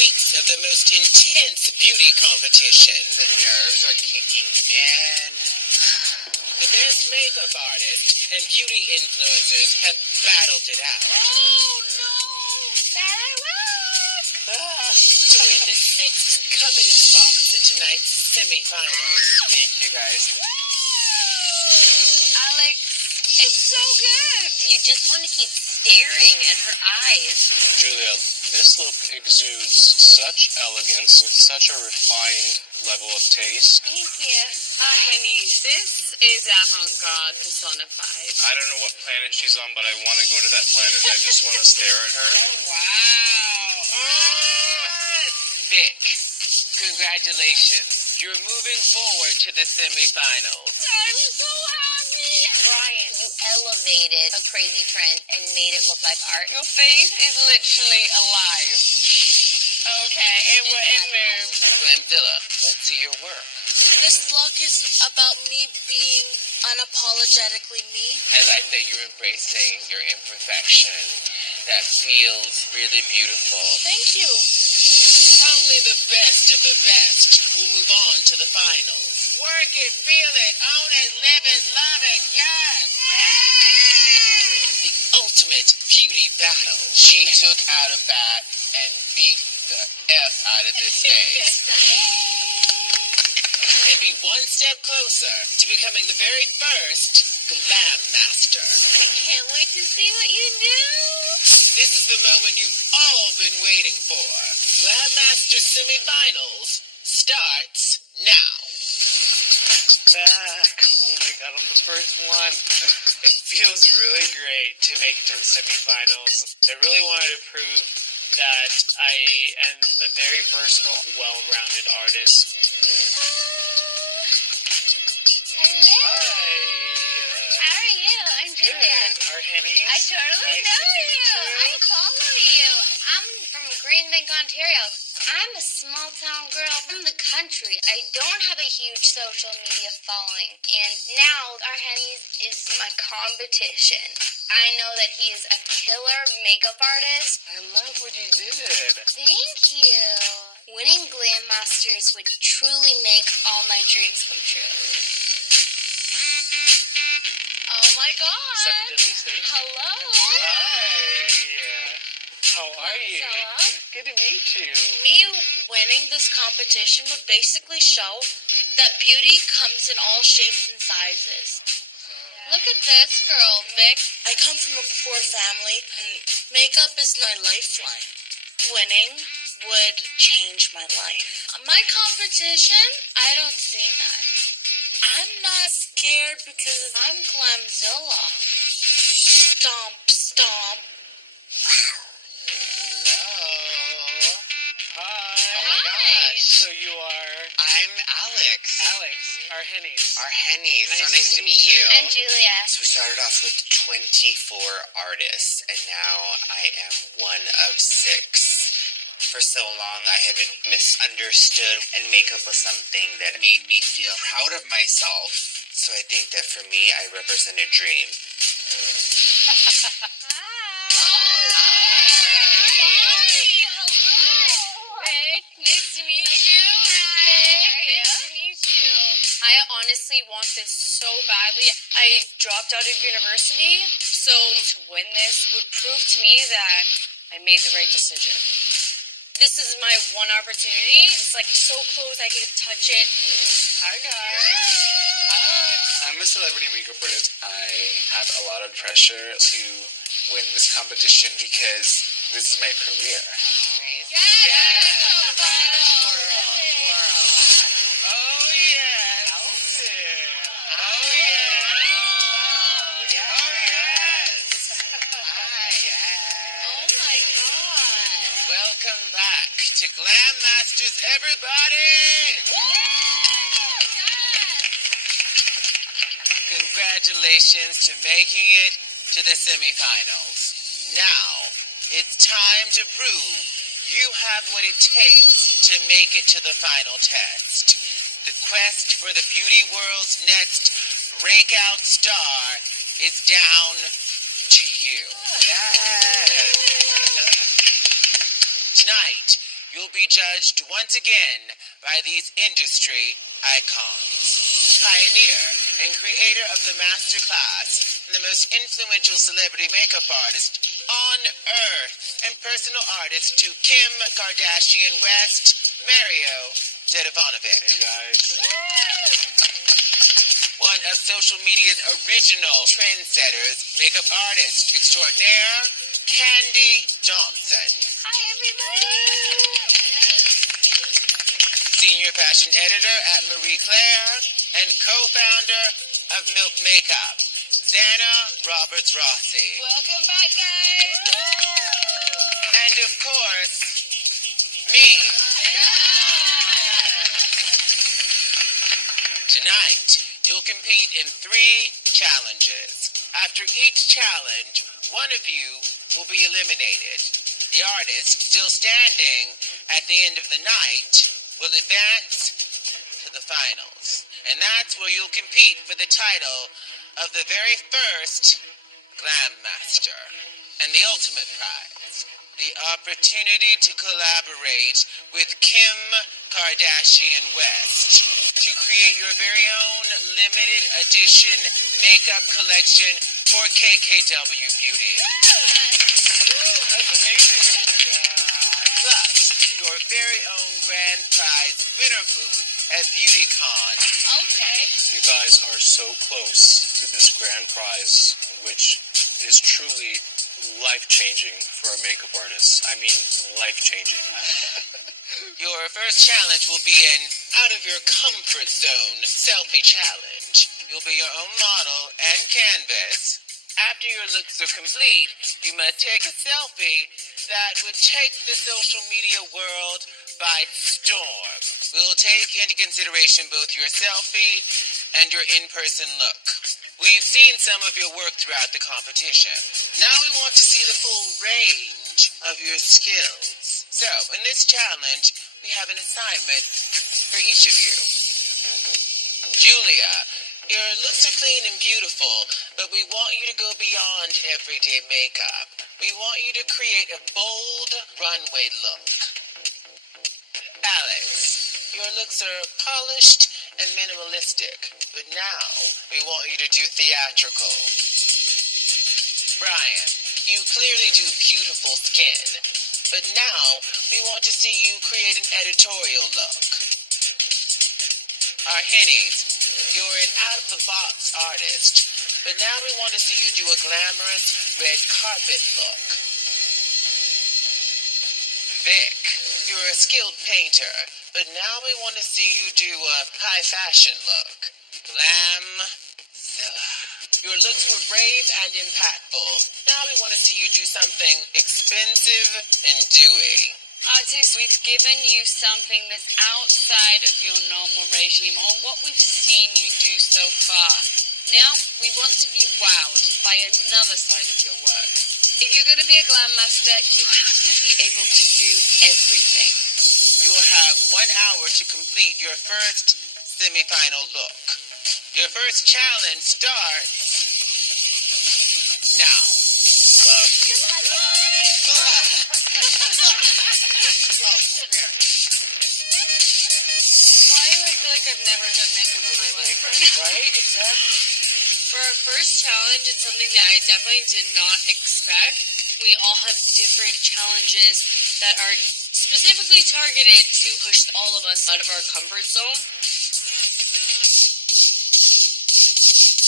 weeks of the most intense beauty competition. The nerves are kicking in. The best makeup artists and beauty influencers have battled it out. Oh, no! Better rock! To win the 6th coveted spot in tonight's semifinals. Thank you, guys. Alex, it's so good! You just want to keep staring at her eyes. Julia, this look exudes such elegance with such a refined level of taste. Thank you. Honey, this is avant-garde personified. I don't know what planet she's on, but I want to go to that planet and I just want to stare at her. Wow. Vic, congratulations. You're moving forward to the semifinals. I'm so happy! Brian, you elevated a crazy trend and made it look like art. Your face is literally alive. Okay, it moved. Glamzilla, let's see your work. This look is about me being unapologetically me. I like that you're embracing your imperfection. That feels really beautiful. Thank you. Only the best of the best will move on to the finals. Work it, feel it, own it, live it, love it, yes! The ultimate beauty battle. She took out a bat and beat the F out of this face. And be one step closer to becoming the very first Glam Master. I can't wait to see what you do. This is the moment you've all been waiting for. Glam Master semifinals starts now. Back. Oh my god, I'm the first one. It feels really great to make it to the semifinals. I really wanted to prove that I am a very versatile, well-rounded artist. Hello. Hi. How are you? I'm Julia. Good. Our Hennies. I totally Nice know to meet you. you. I follow you. I'm from Green Bank, Ontario. I'm a small town girl from the country. I don't have a huge social media following. And now Arhenis is my competition. I know that he is a killer makeup artist. I love what you did. Thank you. Winning Glam Masters would truly make all my dreams come true. Oh my god. 7 Deadly Sins. Hello. Hi. How are you? Hello. Good to meet you. Me winning this competition would basically show that beauty comes in all shapes and sizes. Look at this girl, Vic. I come from a poor family, and makeup is my lifeline. Winning would change my life. My competition? I don't see none. I'm not scared because I'm Glamzilla. Stomp, stomp. Hi. Hi. Oh my gosh. So you are I'm Alex. Alex, our Hennies. Our Hennies. So Nice nice to to meet meet you. And Julia. So we started off with 24 artists, and now I am one of 6. For so long, I have been misunderstood, and makeup was something that made me feel proud of myself. So I think that for me, I represent a dream. Nice to meet you. Nice to meet you. I honestly want this so badly. I dropped out of university, so to win this would prove to me that I made the right decision. This is my one opportunity. It's like so close I could touch it. Hi, guys. Hi. I'm a celebrity makeup artist. I have a lot of pressure to win this competition because this is my career. Oh, yes. Elton. Oh, yes. Oh, yes. Hi. Oh my god. Welcome back to Glam Masters, everybody! Congratulations to making it to the semifinals. Now, it's time to prove you have what it takes to make it to the final test. The quest for the beauty world's next breakout star is down to you. Tonight, you'll you'll be judged once again by these industry icons. Pioneer and creator of the master class, and the most influential celebrity makeup artist on earth, and personal artist to Kim Kardashian West, Mario Dedivanovic. Hey guys. One of social media's original trendsetters, makeup artist extraordinaire, Candy Johnson. Hi, everybody. Senior fashion editor at Marie Claire and co-founder of Milk Makeup, Xana Roberts Rossi. Welcome back, guys. And of course, me. Tonight, you'll compete in 3 challenges. After each challenge, one of you will be eliminated. The artist, still standing at the end of the night, will advance to the finals. And that's where you'll compete for the title of the very first Glam Master. And the ultimate prize, the opportunity to collaborate with Kim Kardashian West to create your very own limited edition makeup collection for KKW Beauty. That's amazing. Plus, your very own grand prize winner booth at BeautyCon. Okay. You guys are so close to this grand prize, which is truly life-changing for a makeup artist. I mean, life-changing. Your first challenge will be an out of your comfort zone selfie challenge. You'll be your own model and canvas. After your looks are complete, you must take a selfie that would take the social media world by storm. We'll take into consideration both your selfie and your in-person look. We've seen some of your work throughout the competition. Now we want to see the full range of your skills. So, in this challenge, we have an assignment for each of you. Julia, your looks are clean and beautiful, but we want you to go beyond everyday makeup. We want you to create a bold runway look. Alex, your looks are polished and minimalistic, but now we want you to do theatrical. Brian, you clearly do beautiful skin, but now we want to see you create an editorial look. Our Hennies, you're an out-of-the-box artist, but now we want to see you do a glamorous red carpet look. Vic, you're a skilled painter, but now we want to see you do a high fashion look. Glam. Your looks were brave and impactful. Now we want to see you do something expensive and dewy. Artists, we've given you something that's outside of your normal regime or what we've seen you do so far. Now, we want to be wowed by another side of your work. If you're going to be a glam master, you have to be able to do everything. You'll have 1 hour to complete your first semifinal look. Your first challenge starts now. Love. Why do I feel like I've never done makeup in my life? Right? Exactly. For our first challenge, it's something that I definitely did not expect. We all have different challenges that are specifically targeted to push all of us out of our comfort zone.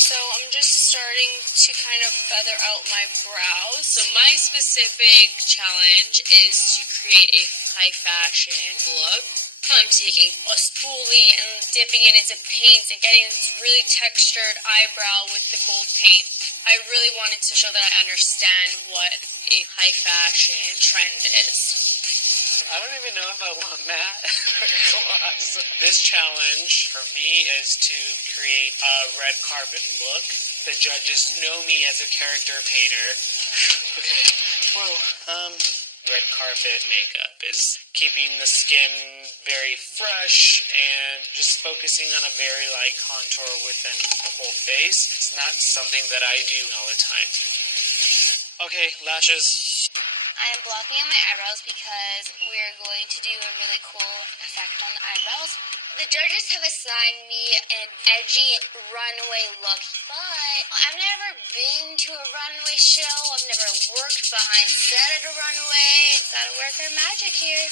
So I'm just starting to kind of feather out my brows. So my specific challenge is to create a high fashion look. I'm taking a spoolie and dipping it into paint and getting this really textured eyebrow with the gold paint. I really wanted to show that I understand what a high fashion trend is. I don't even know if I want matte or gloss. This challenge for me is to create a red carpet look. The judges know me as a character painter. Okay. Whoa. Red carpet makeup is keeping the skin very fresh and just focusing on a very light contour within the whole face. It's not something that I do all the time. Okay, lashes. I'm blocking out my eyebrows because we're going to do a really cool effect on the eyebrows. The judges have assigned me an edgy runway look, but I've never been to a runway show. I've never worked behind set at a runway. Gotta work our magic here.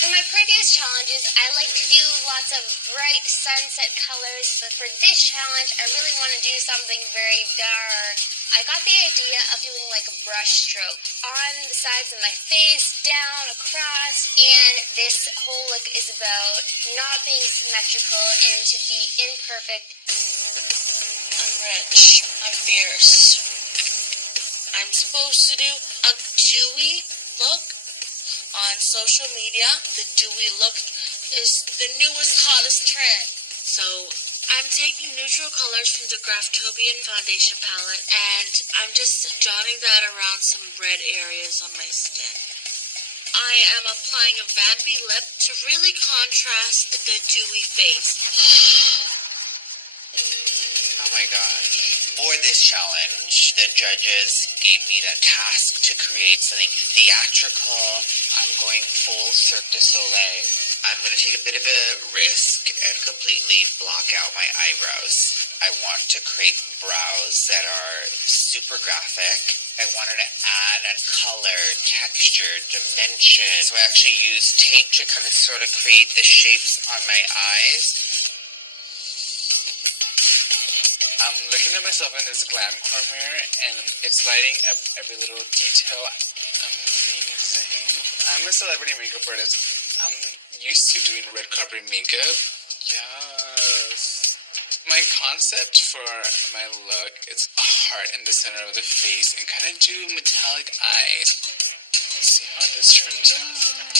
In my previous challenges, I like to do lots of bright sunset colors, but for this challenge, I really want to do something very dark. I got the idea of doing like a brush stroke on the sides of my face, down, across, and this whole look is about not being symmetrical and to be imperfect. I'm rich. I'm fierce. I'm supposed to do a dewy look on social media. The dewy look is the newest, hottest trend. So I'm taking neutral colors from the Graftobian foundation palette, and I'm just dotting that around some red areas on my skin. I am applying a vampy lip to really contrast the dewy face. Oh my gosh. For this challenge, the judges gave me the task to create something theatrical. I'm going full Cirque du Soleil. I'm going to take a bit of a risk and completely block out my eyebrows. I want to create brows that are super graphic. I wanted to add a color, texture, dimension. So I actually used tape to kind of sort of create the shapes on my eyes. I'm looking at myself in this Glamcore mirror, and it's lighting up every little detail. Amazing. I'm a celebrity makeup artist. I'm used to doing red carpet makeup. Yes. My concept for my look is a heart in the center of the face and kind of do metallic eyes. Let's see how this turns out.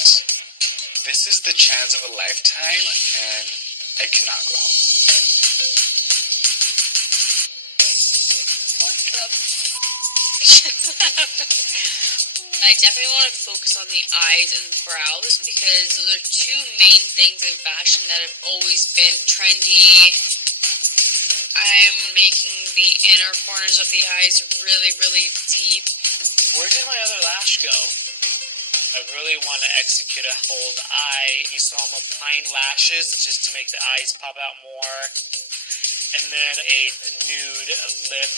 This is the chance of a lifetime, and I cannot go home. I definitely want to focus on the eyes and the brows because those are two main things in fashion that have always been trendy. I'm making the inner corners of the eyes really, really deep. Where did my other lash go? I really want to execute a bold eye. You saw I'm applying lashes just to make the eyes pop out more. And then a nude lip.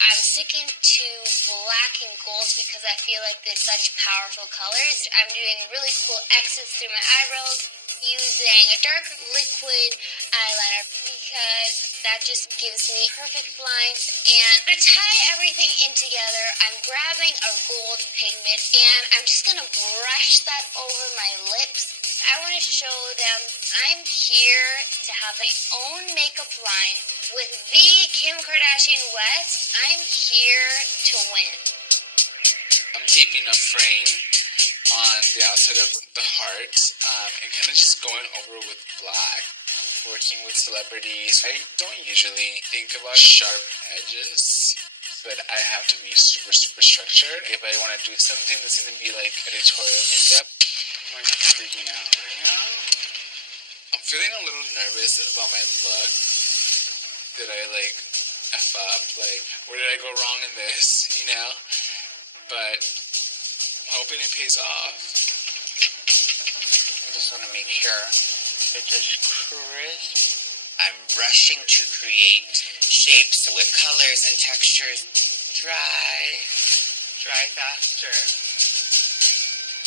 I'm sticking to black and gold because I feel like they're such powerful colors. I'm doing really cool X's through my eyebrows, using a dark liquid eyeliner because that just gives me perfect lines. And to tie everything in together, I'm grabbing a gold pigment and I'm just gonna brush that over my lips. I want to show them I'm here to have my own makeup line with the Kim Kardashian West. I'm here to win. I'm taping a frame on the outside of the heart and kind of just going over with black. Working with celebrities, I don't usually think about sharp edges, but I have to be super, super structured. If I want to do something that's going to be like editorial makeup, I'm like freaking out right now. I'm feeling a little nervous about my look. Did I like F up? Like, where did I go wrong in this, you know? But I'm hoping it pays off. I just want to make sure it's just crisp. I'm rushing to create shapes with colors and textures. Dry faster.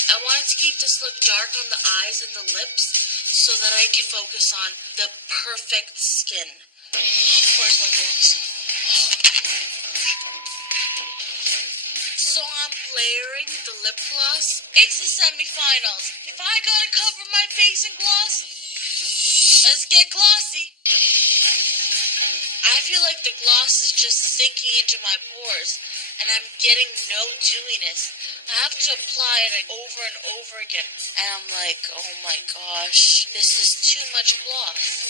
I wanted to keep this look dark on the eyes and the lips so that I can focus on the perfect skin. Where's my gloss? So I'm layering the lip gloss. It's the semifinals. If I gotta cover my face in gloss, let's get glossy. I feel like the gloss is just sinking into my pores, and I'm getting no dewiness. I have to apply it like over and over again, and I'm like, oh my gosh, this is too much gloss.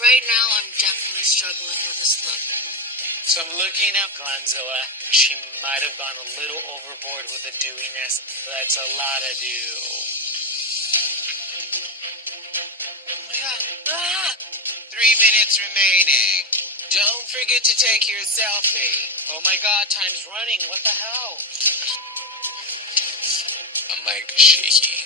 Right now, I'm definitely struggling with this look. So I'm looking at Glamzilla. She might have gone a little overboard with the dewiness. That's a lot of dew. Oh my god. Ah! minutes remaining. Don't forget to take your selfie. Oh my god, time's running. What the hell? I'm like shaking.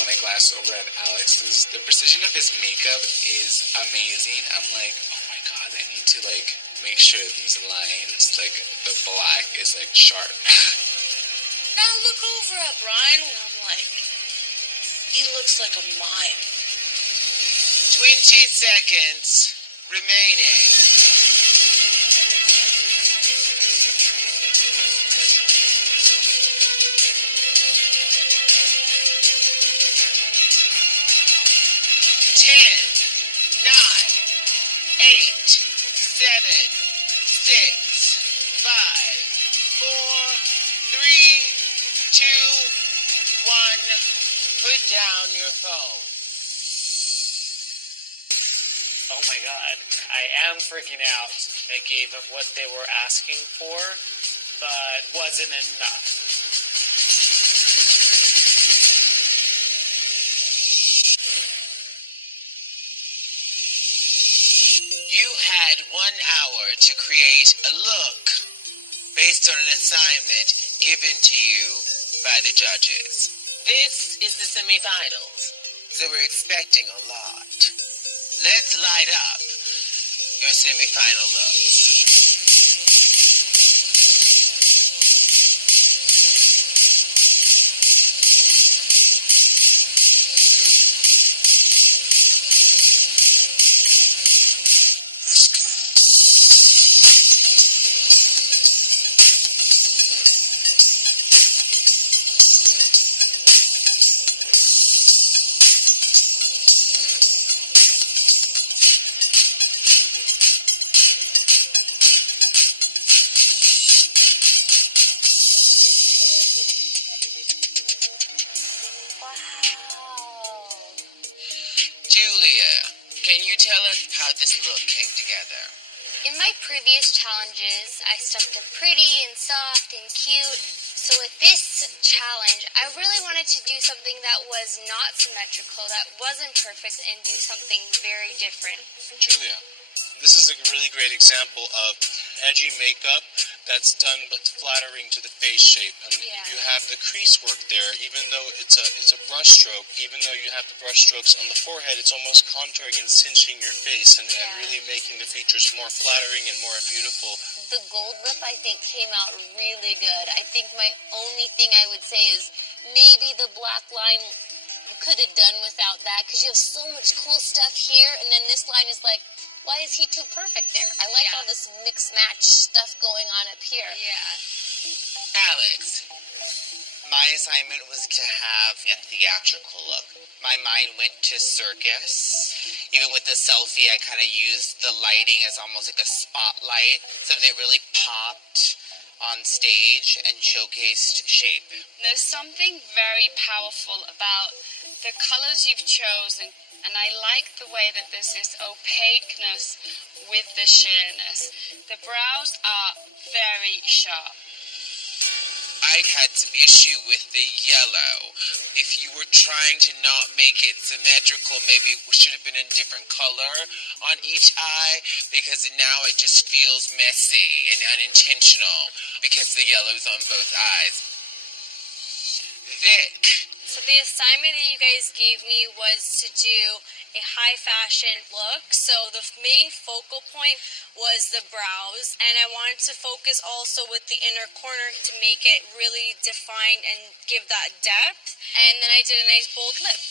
When I glanced over at Alex's, the precision of his makeup is amazing. I'm like, oh my god, I need to like make sure these lines, like the black is like sharp. Now look over at Brian. And I'm like, he looks like a mime. 20 seconds remaining. Ten, nine, 8, 7, 6, 5, 4, 3, 2, 1. Put down your phone. Oh my god. I am freaking out. I gave them what they were asking for, but wasn't enough. You had 1 hour to create a look based on an assignment given to you by the judges. This is the semifinals, so we're expecting a lot. Let's light up your semifinal looks. Julia, can you tell us how this look came together? In my previous challenges, I stuffed it pretty and soft and cute. So with this challenge, I really wanted to do something that was not symmetrical, that wasn't perfect, and do something very different. Julia, this is a really great example of edgy makeup that's done but flattering to the face shape. And Yeah. you have the crease work there, even though it's a brush stroke. Even though you have the brush strokes on the forehead, it's almost contouring and cinching your face and really making the features more flattering and more beautiful. The gold lip, I think, came out really good. I think my only thing I would say is maybe the black line you could have done without that, because you have so much cool stuff here, and then this line is like, why is he too perfect there? I like all this mix match stuff going on up here. Yeah. Alex, my assignment was to have a theatrical look. My mind went to circus. Even with the selfie, I kind of used the lighting as almost like a spotlight, something that really popped on stage and showcased shape. There's something very powerful about the colors you've chosen, and I like the way that there's this opaqueness with the sheerness. The brows are very sharp. I had some issue with the yellow. If you were trying to not make it symmetrical, maybe it should have been a different color on each eye, because now it just feels messy and unintentional because the yellow's on both eyes. Vic, So the assignment that you guys gave me was to do a high fashion look. So the main focal point was the brows, and I wanted to focus also with the inner corner to make it really defined and give that depth. And then I did a nice bold lip.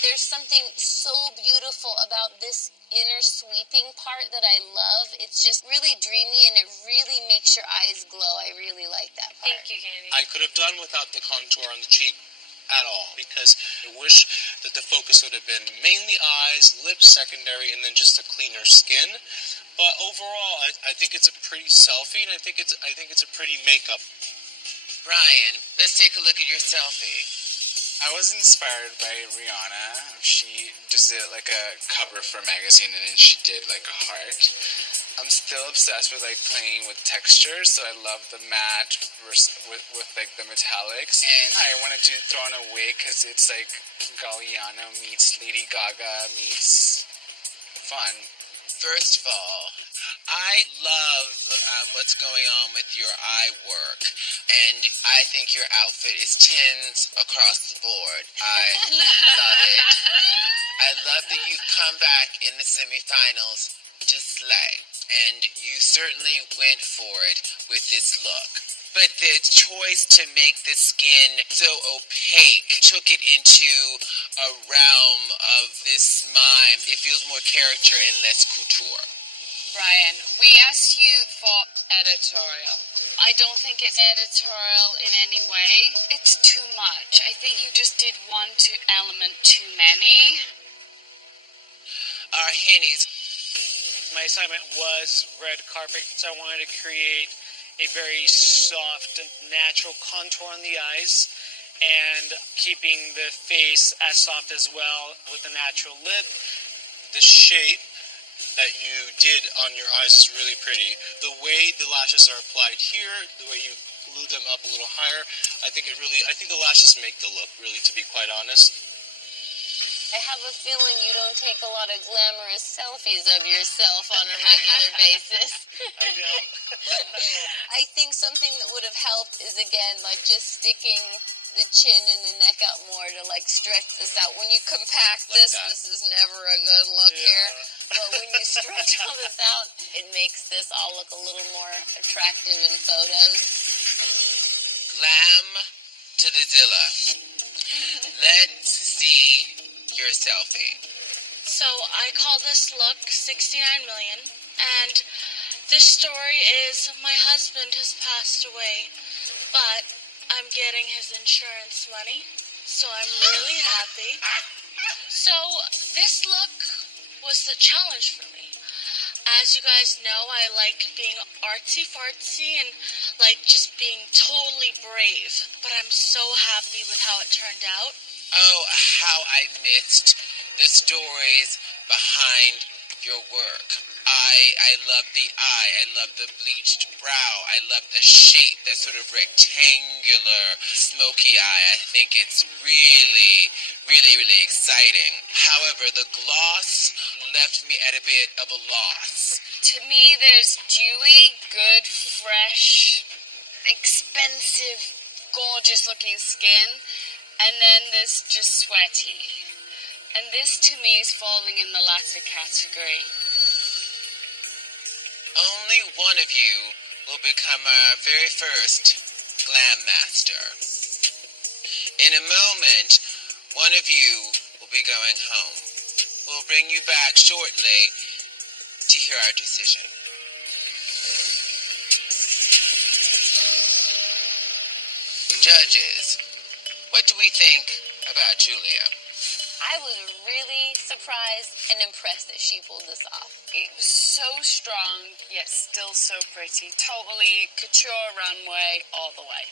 There's something so beautiful about this inner sweeping part that I love. It's just really dreamy, and it really makes your eyes glow. I really like that part. Thank you, Candy. I could have done without the contour on the cheek at all, because I wish that the focus would have been mainly eyes, lips secondary, and then just a cleaner skin. But overall, I think it's a pretty selfie, and I think it's a pretty makeup. Brian, let's take a look at your selfie. I was inspired by Rihanna. She just did like a cover for a magazine, and then she did like a heart. I'm still obsessed with like playing with textures, so I love the matte with like the metallics. And I wanted to throw on a wig because it's like Galliano meets Lady Gaga meets fun. First of all, I love what's going on with your eye work, and I think your outfit is 10s across the board. I love it. I love that you've come back in the semifinals to slay, and you certainly went for it with this look. But the choice to make the skin so opaque took it into a realm of this mime. It feels more character and less couture. Brian, we asked you for editorial. I don't think it's editorial in any way. It's too much. I think you just did element too many. Our Hennies. My assignment was red carpet, so I wanted to create a very soft, natural contour on the eyes and keeping the face as soft as well with a natural lip. The shape that you did on your eyes is really pretty. The way the lashes are applied here, the way you glue them up a little higher, I think the lashes make the look, really, to be quite honest. I have a feeling you don't take a lot of glamorous selfies of yourself on a regular basis. I know. I think something that would have helped is, again, like just sticking the chin and the neck out more to like stretch this out. When you compact Like this, that. this is never a good look Yeah. here. But when you stretch all this out, it makes this all look a little more attractive in photos. Glam to the Zilla. Let's see your selfie. So I call this look 69 million, and this story is my husband has passed away, but I'm getting his insurance money, so I'm really happy. So this look was the challenge for me. As you guys know, I like being artsy-fartsy and like just being totally brave, but I'm so happy with how it turned out. Oh, how I missed the stories behind your work. I love the eye. I love the bleached brow. I love the shape, that sort of rectangular, smoky eye. I think it's really, really, really exciting. However, the gloss left me at a bit of a loss. To me, there's dewy, good, fresh, expensive, gorgeous looking skin, and then there's just sweaty. And this to me is falling in the latter category. Only one of you will become our very first Glam Master. In a moment, one of you will be going home. We'll bring you back shortly to hear our decision. Judges, what do we think about Julia? I was really surprised and impressed that she pulled this off. It was so strong, yet still so pretty. Totally couture runway all the way.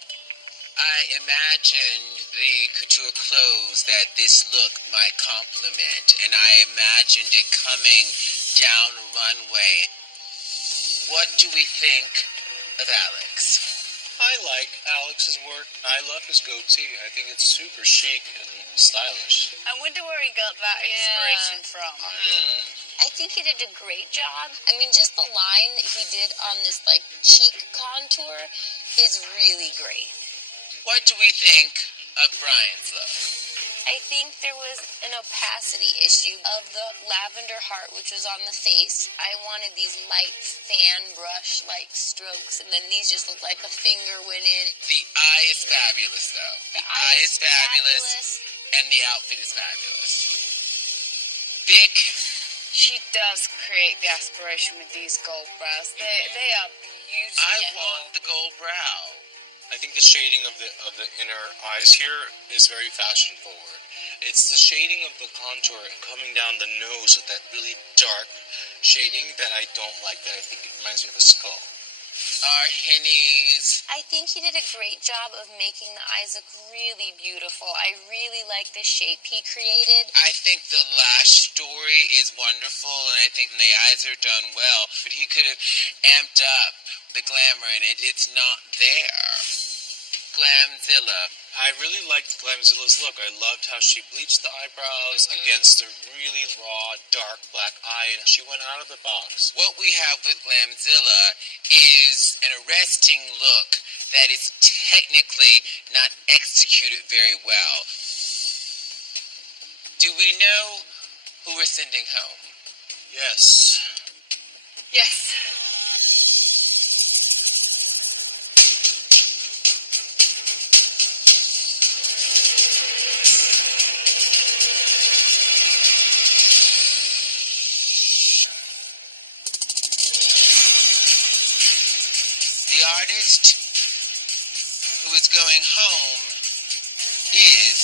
I imagined the couture clothes that this look might complement, and I imagined it coming down a runway. What do we think of Alex? I like Alex's work. I love his goatee. I think it's super chic and stylish. I wonder where he got that inspiration from. I think he did a great job. I mean, just the line that he did on this like cheek contour is really great. What do we think of Brian's look? I think there was an opacity issue of the lavender heart, which was on the face. I wanted these light fan brush like strokes, and then these just looked like a finger went in. The eye is fabulous, though. The eye is fabulous, and the outfit is fabulous. Vic, She does create the aspiration with these gold brows. They are beautiful. I want the gold brow. I think the shading of the inner eyes here is very fashion forward. It's the shading of the contour coming down the nose with that really dark shading that I don't like, that I think it reminds me of a skull. Our Hennies. I think he did a great job of making the eyes look really beautiful. I really like the shape he created. I think the lash story is wonderful, and I think the eyes are done well, but he could have amped up the glamour in it. It's not there. Glamzilla. I really liked Glamzilla's look. I loved how she bleached the eyebrows against the really raw, dark black eye, and she went out of the box. What we have with Glamzilla is an arresting look that is technically not executed very well. Do we know who we're sending home? Yes. Yes. The artist who is going home is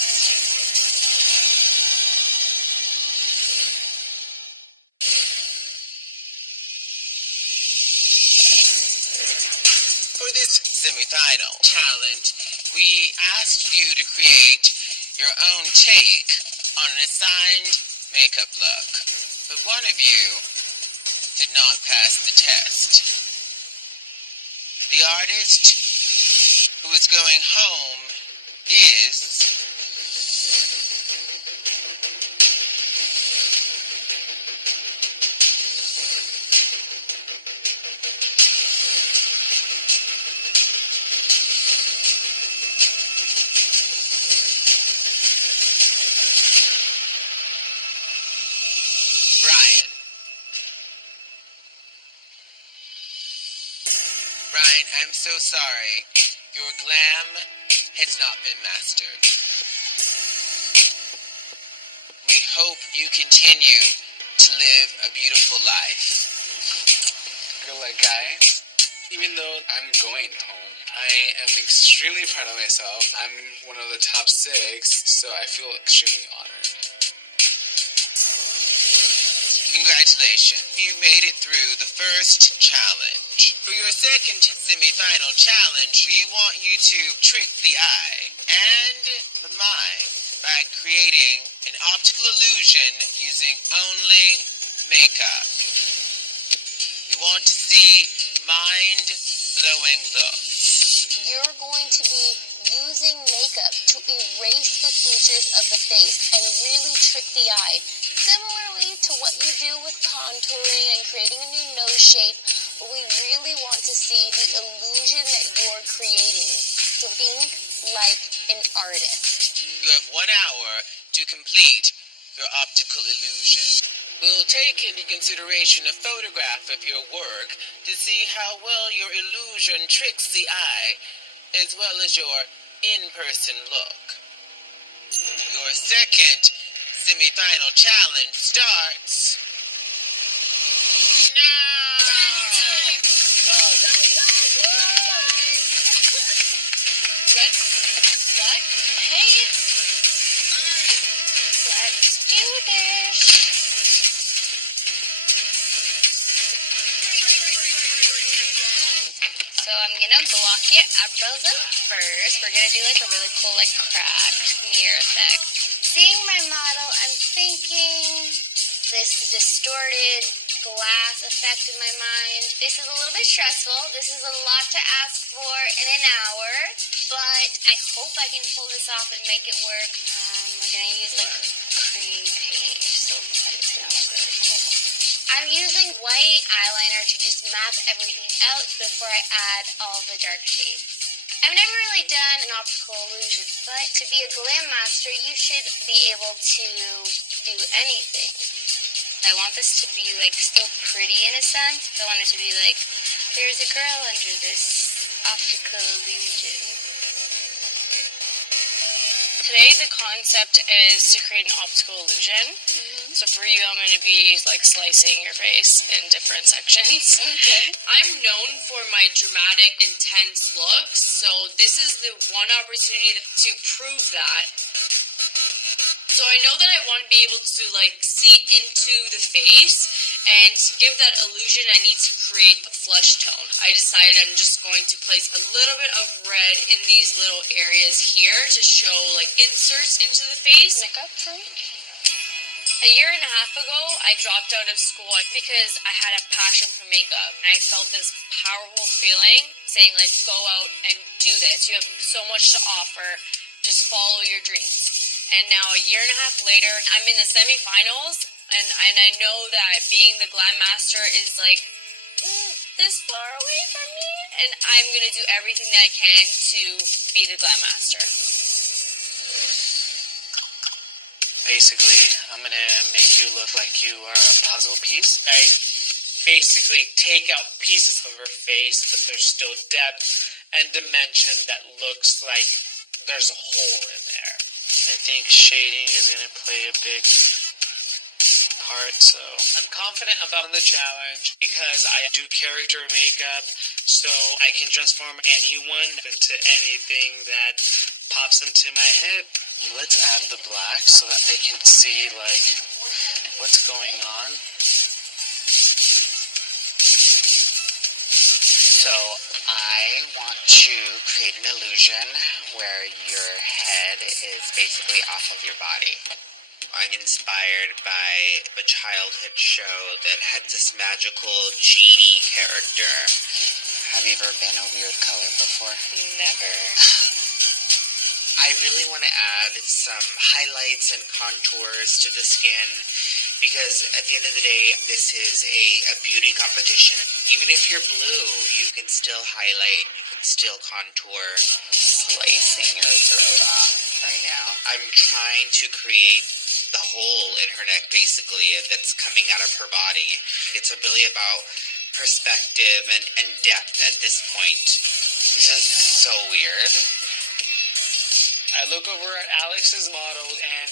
for this semifinal challenge, we asked you to create your own take on an assigned makeup look, but one of you did not pass the test. The artist who is going home is Brian. Brian, I'm so sorry. Your glam has not been mastered. We hope you continue to live a beautiful life. Good luck, guys. Even though I'm going home, I am extremely proud of myself. I'm one of the top 6, so I feel extremely honored. Congratulations. You made it through the first challenge. For your second semifinal challenge, we want you to trick the eye and the mind by creating an optical illusion using only makeup. We want to see mind-blowing looks. You're going to be using makeup to erase the features of the face and really trick the eye. Similarly to what you do with contouring and creating a new nose shape, we really want to see the illusion that you're creating. So think like an artist. You have 1 hour to complete your optical illusion. We'll take into consideration a photograph of your work to see how well your illusion tricks the eye, as well as your in-person look. Your second semi-final challenge starts now. Red, black, hey. Let's do this. So I'm gonna block your eyebrows up first. We're gonna do like a really cool like cracked mirror effect. Seeing my model, I'm thinking this distorted glass effect in my mind. This is a little bit stressful. This is a lot to ask for in an hour, but I hope I can pull this off and make it work. We're gonna use like cream paint, so it's gonna look really cool. I'm using white eyeliner to just map everything out before I add all the dark shades. I've never really done an optical illusion, but to be a glam master, you should be able to do anything. I want this to be like still pretty in a sense. I want it to be like, there's a girl under this optical illusion. Today the concept is to create an optical illusion. So for you, I'm going to be like slicing your face in different sections. Okay. I'm known for my dramatic, intense looks, so this is the one opportunity to prove that. So I know that I want to be able to like see into the face, and to give that illusion I need to create a flesh tone. I decided I'm just going to place a little bit of red in these little areas here to show like inserts into the face. Makeup for me? A year and a half ago, I dropped out of school because I had a passion for makeup. And I felt this powerful feeling saying like, go out and do this. You have so much to offer. Just follow your dreams. And now a year and a half later, I'm in the semifinals, and I know that being the Glam Master is like this far away from me, and I'm gonna do everything that I can to be the Glam Master. Basically, I'm gonna make you look like you are a puzzle piece. I basically take out pieces of her face, but there's still depth and dimension that looks like there's a hole in there. I think shading is gonna play a big part, so I'm confident about the challenge because I do character makeup, so I can transform anyone into anything that pops into my head. Let's add the black so that I can see like what's going on. So I want to create an illusion where your head is basically off of your body. I'm inspired by a childhood show that had this magical genie character. Have you ever been a weird color before? Never. I really want to add some highlights and contours to the skin because at the end of the day, this is a beauty competition. Even if you're blue, you can still highlight and you can still contour. Slicing your throat off right now. I'm trying to create the hole in her neck, basically, that's coming out of her body. It's really about perspective and depth at this point. This is so weird. I look over at Alex's model and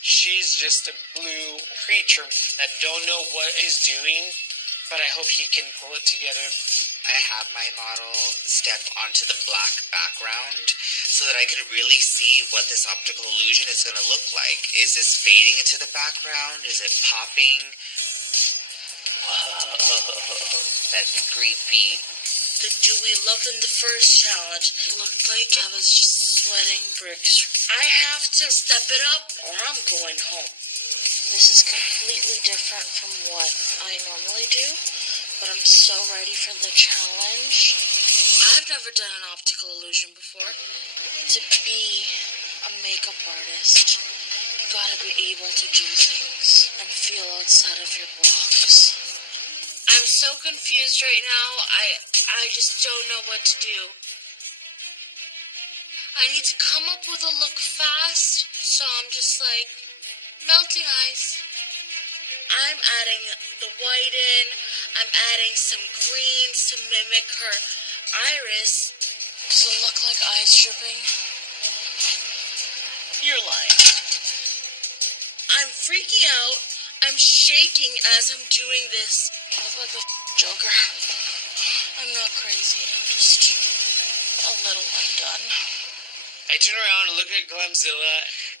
she's just a blue creature that don't know what he's doing, but I hope he can pull it together. I have my model step onto the black background so that I could really see what this optical illusion is going to look like. Is this fading into the background? Is it popping? Whoa, that's creepy. The dewy look in the first challenge looked like I was just sweating bricks. I have to step it up or I'm going home. This is completely different from what I normally do, but I'm so ready for the challenge. I've never done an optical illusion before. To be a makeup artist, you gotta be able to do things and feel outside of your blocks. I'm so confused right now. I just don't know what to do. I need to come up with a look fast, so I'm just like, melting ice. I'm adding the white in. I'm adding some greens to mimic her iris. Does it look like eyes dripping? You're lying. I'm freaking out. I'm shaking as I'm doing this. I look like a Joker. I'm not crazy. I'm just a little undone. I turn around and look at Glamzilla,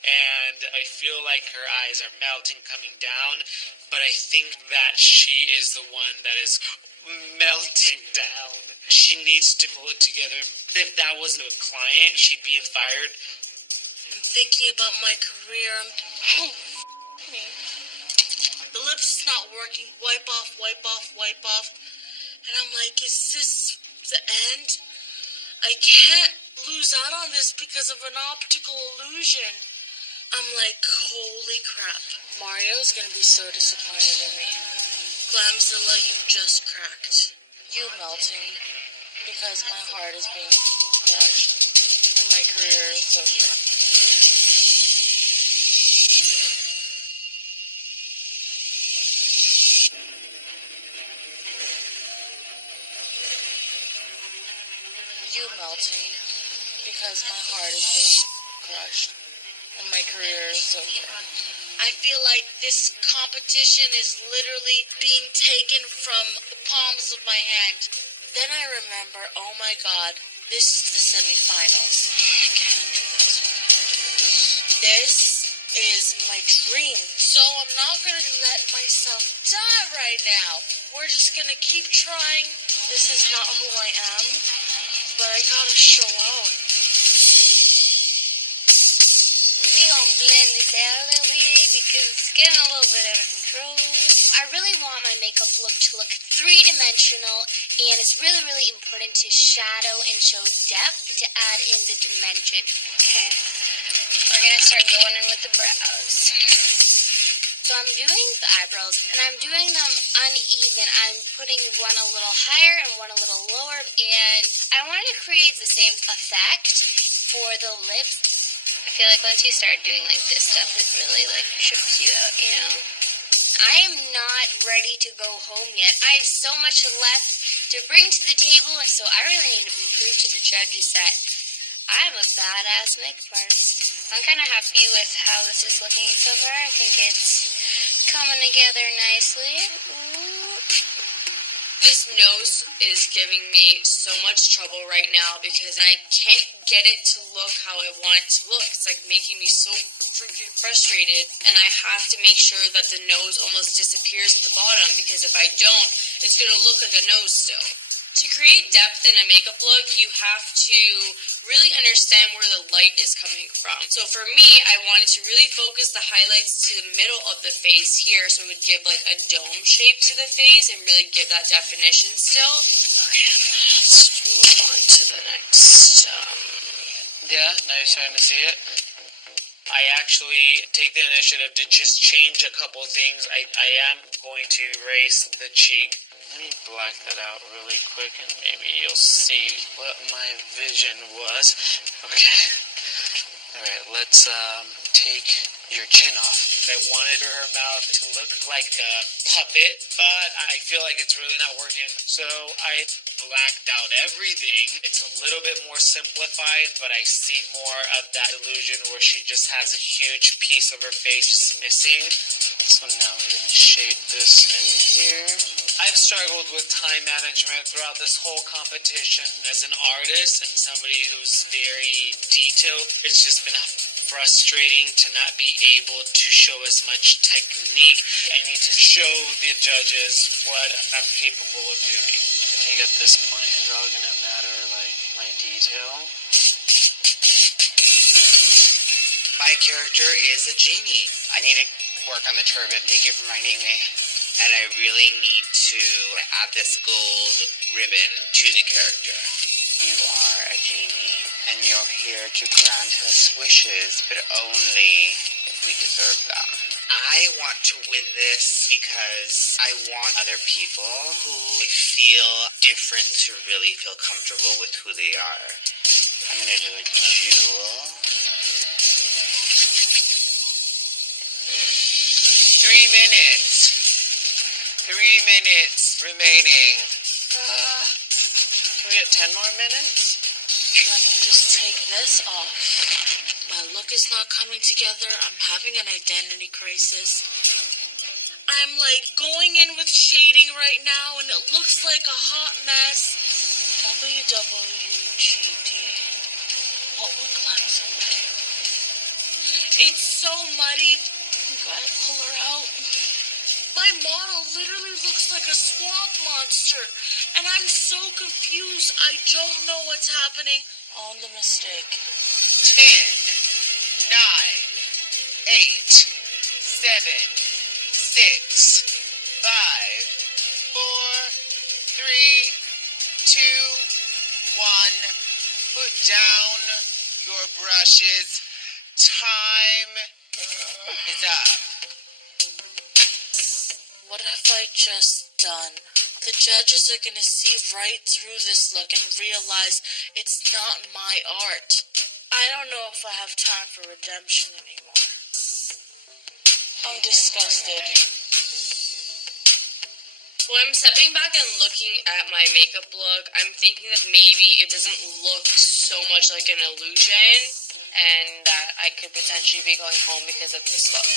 and I feel like her eyes are melting, coming down, but I think that she is the one that is melting down. She needs to pull it together. If that wasn't a client, she'd be fired. I'm thinking about my career. Me. The lips is not working. Wipe off, wipe off, wipe off. And I'm like, is this the end? I can't lose out on this because of an optical illusion. I'm like, holy crap. Mario's gonna be so disappointed in me. Glamzilla, you just cracked. You melting because my heart is being crushed and my career is over. You melting because my heart is being crushed and my career is over. I feel like this competition is literally being taken from the palms of my hand. Then I remember, oh my god, this is the semifinals. I can't do this. This is my dream. So I'm not gonna let myself die right now. We're just gonna keep trying. This is not who I am, but I gotta show out. We gonna blend this out a little bit because it's getting a little bit out of control. I really want my makeup look to look three-dimensional, and it's really, really important to shadow and show depth to add in the dimension. Okay. We're gonna start going in with the brows. So I'm doing the eyebrows, and I'm doing them uneven. I'm putting one a little higher and one a little lower, and I wanted to create the same effect for the lips. I feel like once you start doing like this stuff, it really like trips you out, you know? I am not ready to go home yet. I have so much left to bring to the table, so I really need to prove to the judges that I'm a badass makeup artist. I'm kind of happy with how this is looking so far. I think it's coming together nicely. Ooh. This nose is giving me so much trouble right now because I can't get it to look how I want it to look. It's like making me so freaking frustrated, and I have to make sure that the nose almost disappears at the bottom, because if I don't, it's going to look like a nose still. To create depth in a makeup look, you have to really understand where the light is coming from. So for me, I wanted to really focus the highlights to the middle of the face here, so it would give like a dome shape to the face and really give that definition still. Okay, let's move on to the next. Yeah, now you're starting to see it. I actually take the initiative to just change a couple things. I am going to erase the cheek. Let me black that out really quick and maybe you'll see what my vision was. Okay. Alright, let's take your chin off. I wanted her mouth to look like a puppet, but I feel like it's really not working. So I blacked out everything. It's a little bit more simplified, but I see more of that illusion where she just has a huge piece of her face just missing. So now we're going to shade this in here. I've struggled with time management throughout this whole competition. As an artist and somebody who's very detailed, it's just been frustrating to not be able to show as much technique. I need to show the judges what I'm capable of doing. I think at this point it's all gonna matter, like my detail. My character is a genie. I need to work on the turban. Thank you for reminding me. And I really need to add this gold ribbon to the character. You are a genie, and you're here to grant us wishes, but only if we deserve them. I want to win this because I want other people who feel different to really feel comfortable with who they are. I'm gonna do a jewel. 3 minutes. 3 minutes remaining. Can we get 10 more minutes? Let me just take this off. My look is not coming together. I'm having an identity crisis. I'm like going in with shading right now, and it looks like a hot mess. WWGD. What would cleanse it? It's so muddy. You gotta pull her out. My model literally looks like a swamp monster, and I'm so confused. I don't know what's happening. On the mistake. 10, 9, 8, 7, 6, 5, 4, 3, 2, 1. Put down your brushes. Time is up. What have I just done? The judges are gonna see right through this look and realize it's not my art. I don't know if I have time for redemption anymore. I'm disgusted. When I'm stepping back and looking at my makeup look, I'm thinking that maybe it doesn't look so much like an illusion, and that I could potentially be going home because of this look.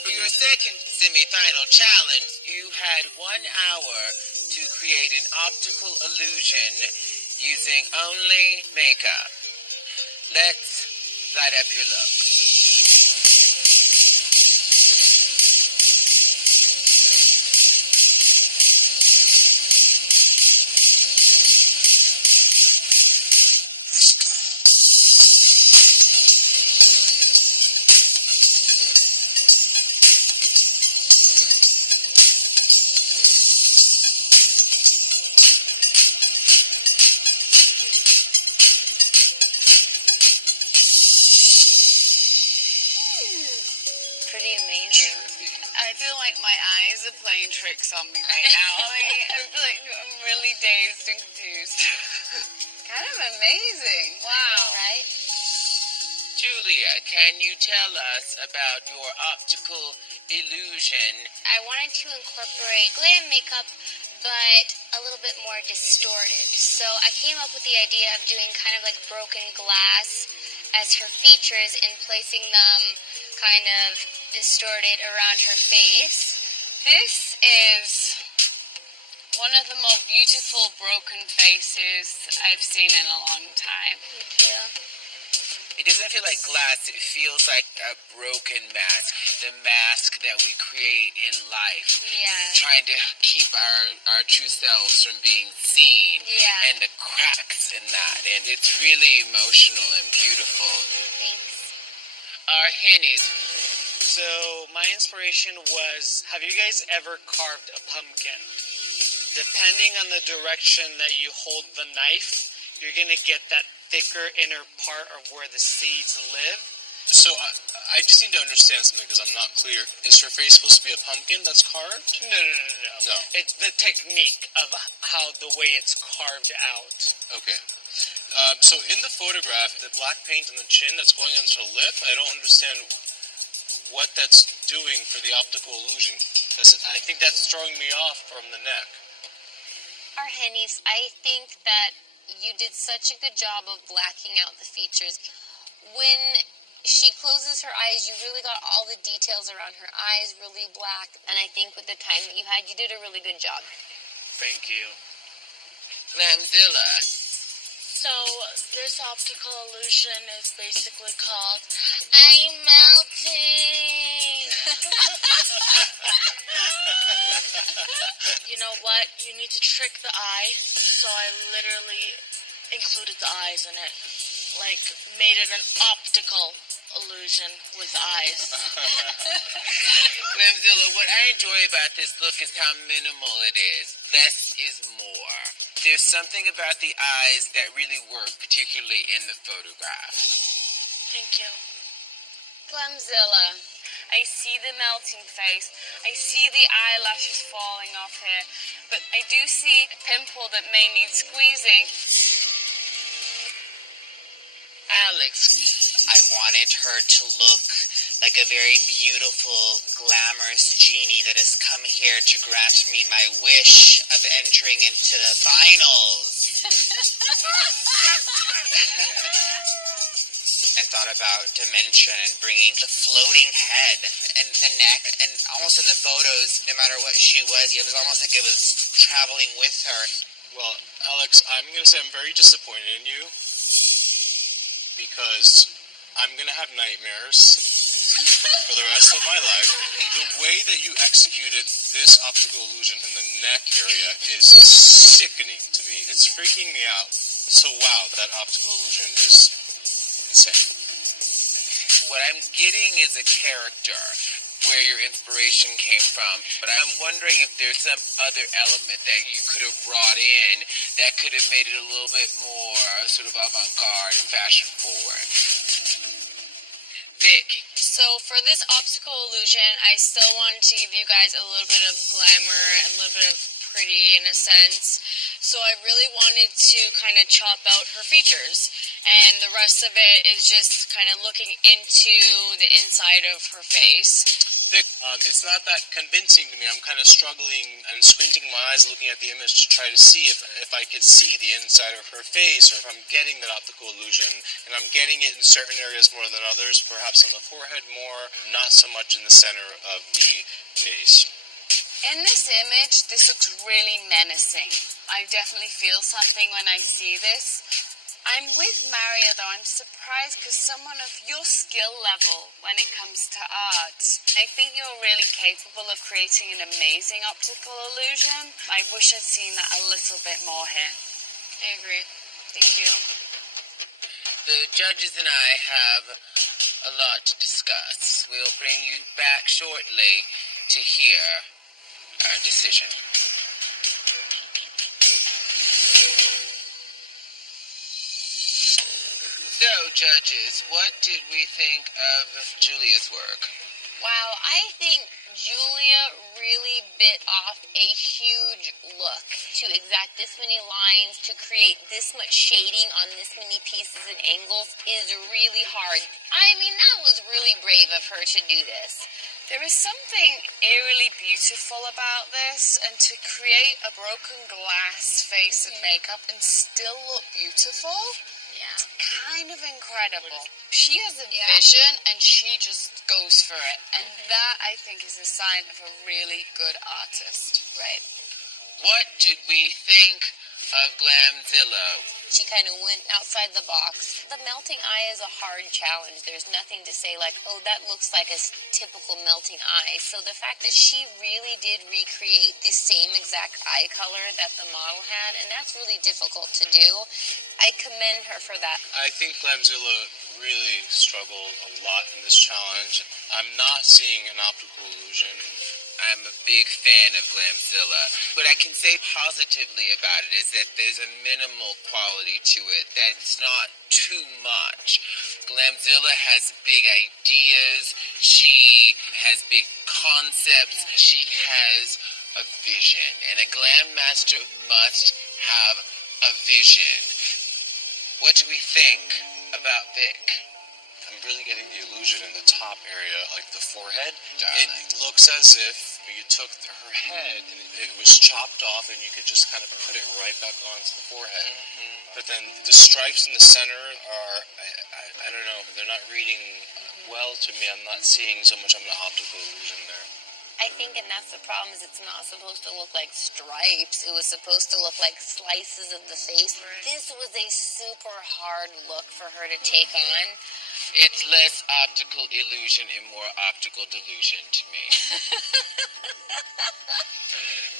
For your second semi-final challenge, you had 1 hour to create an optical illusion using only makeup. Let's light up your look. amazing. I feel like my eyes are playing tricks on me right now. I feel like I'm really dazed and confused. Kind of amazing. I know, Wow. right? Julia, can you tell us about your optical illusion? I wanted to incorporate glam makeup, but a little bit more distorted. So I came up with the idea of doing kind of like broken glass as her features and placing them kind of distorted around her face. This is one of the more beautiful broken faces I've seen in a long time. Thank you. It doesn't feel like glass, it feels like a broken mask. The mask that we create in life. Yeah. Trying to keep our true selves from being seen. Yeah. And the cracks in that. And it's really emotional and beautiful. Thanks. Our Henny's. So my inspiration was, have you guys ever carved a pumpkin? Depending on the direction that you hold the knife, you're going to get that thicker inner part of where the seeds live. So I just need to understand something because I'm not clear. Is her face supposed to be a pumpkin that's carved? No. No. It's the technique of how the way it's carved out. Okay. So in the photograph, the black paint on the chin that's going onto the lip, I don't understand what that's doing for the optical illusion. 'Cause I think that's throwing me off from the neck. Our Hennies, I think that you did such a good job of blacking out the features. When she closes her eyes, you really got all the details around her eyes really black. And I think with the time that you had, you did a really good job. Thank you. Glamzilla. So, this optical illusion is basically called I'm melting. You know what? You need to trick the eye. So I literally included the eyes in it. Like, made it an optical illusion with eyes. Glamzilla, what I enjoy about this look is how minimal it is. Less is more. There's something about the eyes that really work, particularly in the photograph. Thank you. Glamzilla, I see the melting face. I see the eyelashes falling off here. But I do see a pimple that may need squeezing. Alex. I wanted her to look like a very beautiful, glamorous genie that has come here to grant me my wish of entering into the finals. I thought about dimension and bringing the floating head and the neck, and almost in the photos, no matter what she was, it was almost like it was traveling with her. Well, Alex, I'm going to say I'm very disappointed in you because I'm going to have nightmares for the rest of my life. The way that you executed this optical illusion in the neck area is sickening to me. It's freaking me out. So wow, that optical illusion is insane. What I'm getting is a character where your inspiration came from, but I'm wondering if there's some other element that you could have brought in that could have made it a little bit more sort of avant-garde and fashion-forward. Vic. So for this optical illusion, I still wanted to give you guys a little bit of glamour and a little bit of pretty in a sense. So I really wanted to kind of chop out her features, and the rest of it is just kind of looking into the inside of her face. Vic, it's not that convincing to me. I'm kind of struggling and squinting my eyes looking at the image to try to see if I could see the inside of her face, or if I'm getting that optical illusion, and I'm getting it in certain areas more than others, perhaps on the forehead more, not so much in the center of the face. In this image, this looks really menacing. I definitely feel something when I see this. I'm with Mario though. I'm surprised because someone of your skill level when it comes to art, I think you're really capable of creating an amazing optical illusion. I wish I'd seen that a little bit more here. I agree. Thank you. The judges and I have a lot to discuss. We'll bring you back shortly to hear our decision. So, judges, what did we think of Julia's work? Wow, I think Julia really bit off a huge look. To exact this many lines, to create this much shading on this many pieces and angles is really hard. I mean, that was really brave of her to do this. There is something eerily beautiful about this, and to create a broken glass face of makeup and still look beautiful, Yeah. kind of incredible. She has a vision and she just goes for it, and that I think is a sign of a really good artist. Right. What did we think of Glamzilla? She kind of went outside the box. The melting eye is a hard challenge. There's nothing to say like, oh, that looks like a typical melting eye. So the fact that she really did recreate the same exact eye color that the model had, and that's really difficult to do. I commend her for that. I think Glamzilla really struggled a lot in this challenge. I'm not seeing an optical illusion. I'm a big fan of Glamzilla. What I can say positively about it is that there's a minimal quality to it, that's not too much. Glamzilla has big ideas, she has big concepts, she has a vision, and a glam master must have a vision. What do we think about Vic? I'm really getting the illusion in the top area, like the forehead. Got It looks as if you took her head and it was chopped off and you could just kind of put it right back onto the forehead. But then the stripes in the center are, I don't know, they're not reading well to me. I'm not seeing so much of an optical illusion there. I think, and that's the problem, is it's not supposed to look like stripes. It was supposed to look like slices of the face. Right. This was a super hard look for her to take on. It's less optical illusion and more optical delusion to me.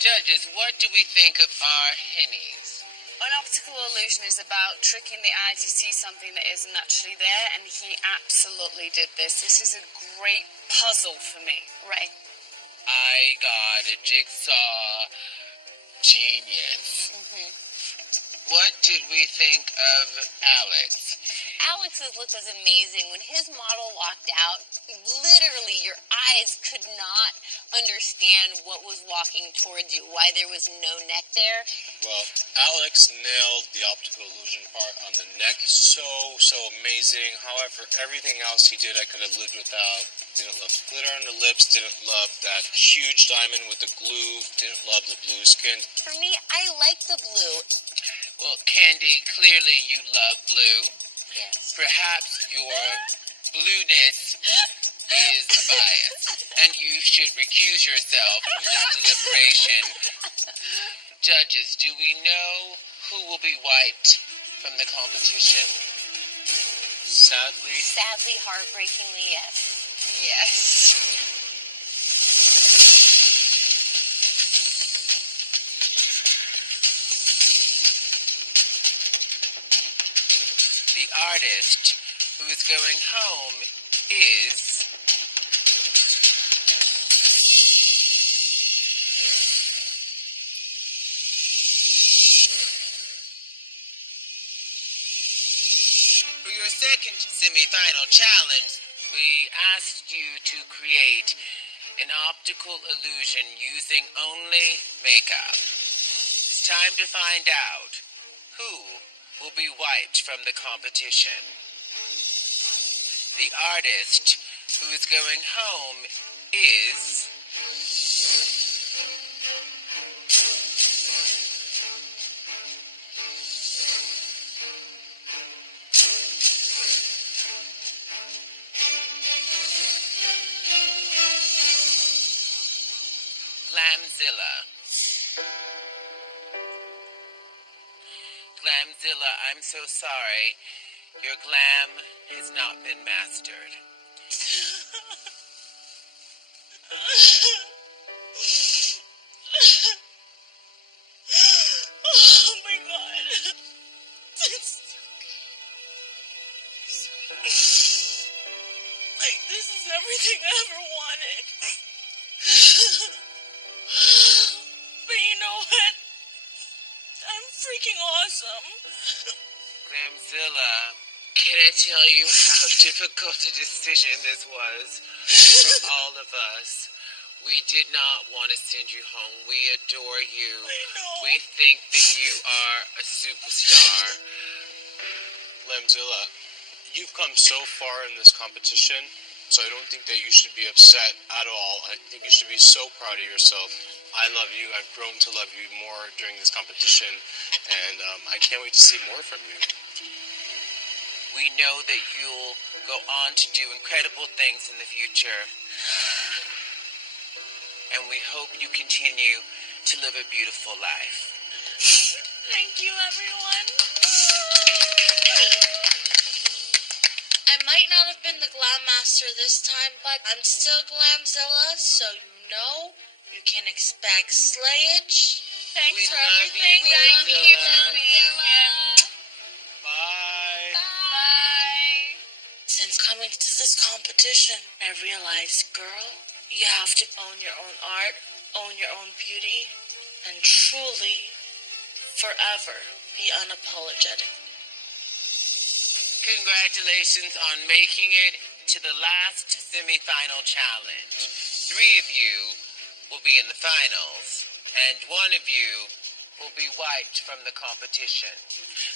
Judges, what do we think of our hennies? An optical illusion is about tricking the eye to see something that isn't actually there, and he absolutely did this. This is a great puzzle for me. Right. I got a jigsaw genius. What did we think of Alex? Alex's look was amazing. When his model walked out, literally your eyes could not understand what was walking towards you, why there was no neck there. Well, Alex nailed the optical illusion part on the neck. So amazing. However, everything else he did I could have lived without. Didn't love the glitter on the lips, didn't love that huge diamond with the glue, didn't love the blue skin. For me, I like the blue. Well, Candy, clearly you love blue. Yes. Perhaps your blueness is a bias, and you should recuse yourself from this deliberation. Judges, do we know who will be wiped from the competition? Sadly, heartbreakingly, yes. Yes. The artist who is going home is for your second semi-final challenge. We asked you to create an optical illusion using only makeup. It's time to find out who will be wiped from the competition. The artist who is going home is Glamzilla. Glamzilla, I'm so sorry. Your glam has not been mastered. Oh my god. Like, this is everything I ever wanted. But you know what? I'm freaking awesome. Glamzilla, Can I tell you how difficult a decision this was for all of us? We did not want to send you home. We adore you. We think that you are a superstar. Lamzilla, you've come so far in this competition, so I don't think that you should be upset at all. I think you should be so proud of yourself. I love you. I've grown to love you more during this competition, and I can't wait to see more from you. We know that you'll go on to do incredible things in the future. And we hope you continue to live a beautiful life. Thank you, everyone. I might not have been the Glam Master this time, but I'm still Glamzilla, so you know you can expect slayage. Thanks We for love everything. you, Thank you, Glamzilla. Glamzilla. Bye. Bye. Since coming to this competition, I realized, girl, you have to own your own art, own your own beauty, and truly, forever, be unapologetic. Congratulations on making it to the last semifinal challenge. 3 of you will be in the finals, and 1 of you will be wiped from the competition.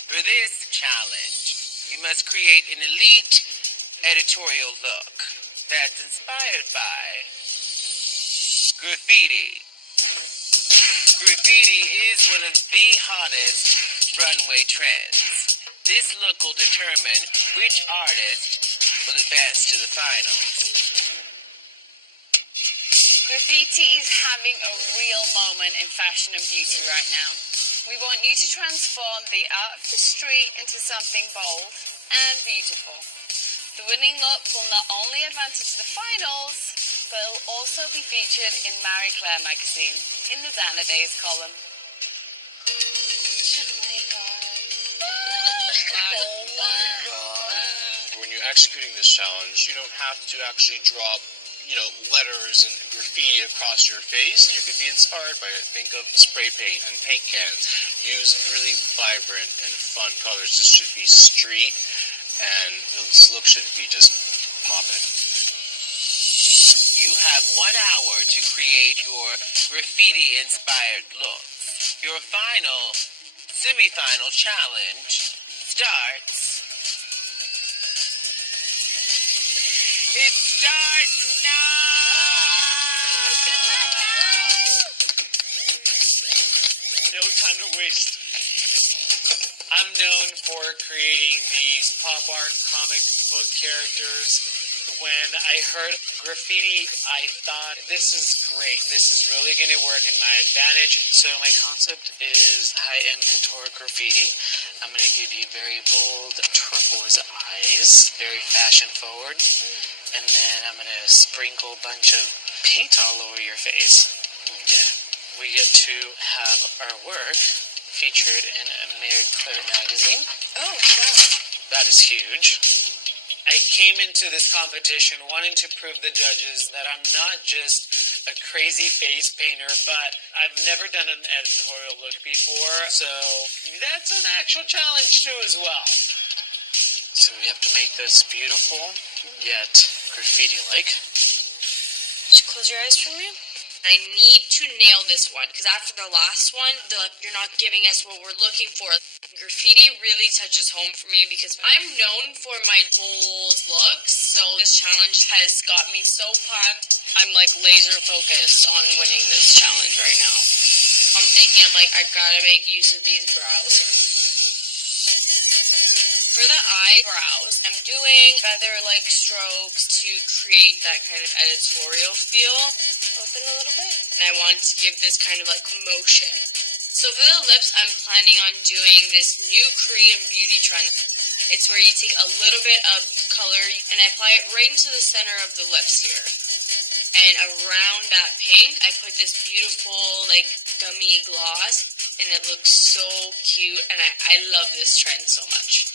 For this challenge, you must create an elite editorial look that's inspired by graffiti. Graffiti is one of the hottest runway trends. This look will determine which artist will advance to the finals. Graffiti is having a real moment in fashion and beauty right now. We want you to transform the art of the street into something bold and beautiful. The winning look will not only advance into the finals, but it will also be featured in Marie Claire magazine in the Xana Days column. When you're executing this challenge, you don't have to actually drop, letters and graffiti across your face. You could be inspired by it. Think of spray paint and paint cans. Use really vibrant and fun colors. This should be street, and this look should be just popping. You have 1 hour to create your graffiti-inspired look. Your final semifinal challenge starts. It starts now! No time to waste. I'm known for creating these pop art comic book characters. When I heard graffiti, I thought, this is great. This is really going to work in my advantage. So my concept is high-end couture graffiti. I'm going to give you very bold turquoise eyes, very fashion-forward. And then I'm going to sprinkle a bunch of paint all over your face. Okay. We get to have our work featured in Marie Claire magazine. Oh, wow. That is huge. I came into this competition wanting to prove the judges that I'm not just a crazy face painter, but I've never done an editorial look before, so that's an actual challenge too as well. So we have to make this beautiful, yet graffiti-like. Could you close your eyes for me? I need to nail this one, because after the last one, they're like, you're not giving us what we're looking for. Graffiti really touches home for me because I'm known for my bold looks, so this challenge has got me so pumped. I'm like laser focused on winning this challenge right now. I'm like, I gotta make use of these brows. For the eyebrows, I'm doing feather-like strokes to create that kind of editorial feel. Open a little bit. And I wanted to give this kind of like motion. So for the lips, I'm planning on doing this new Korean beauty trend. It's where you take a little bit of color and I apply it right into the center of the lips here. And around that pink, I put this beautiful like gummy gloss and it looks so cute and I love this trend so much.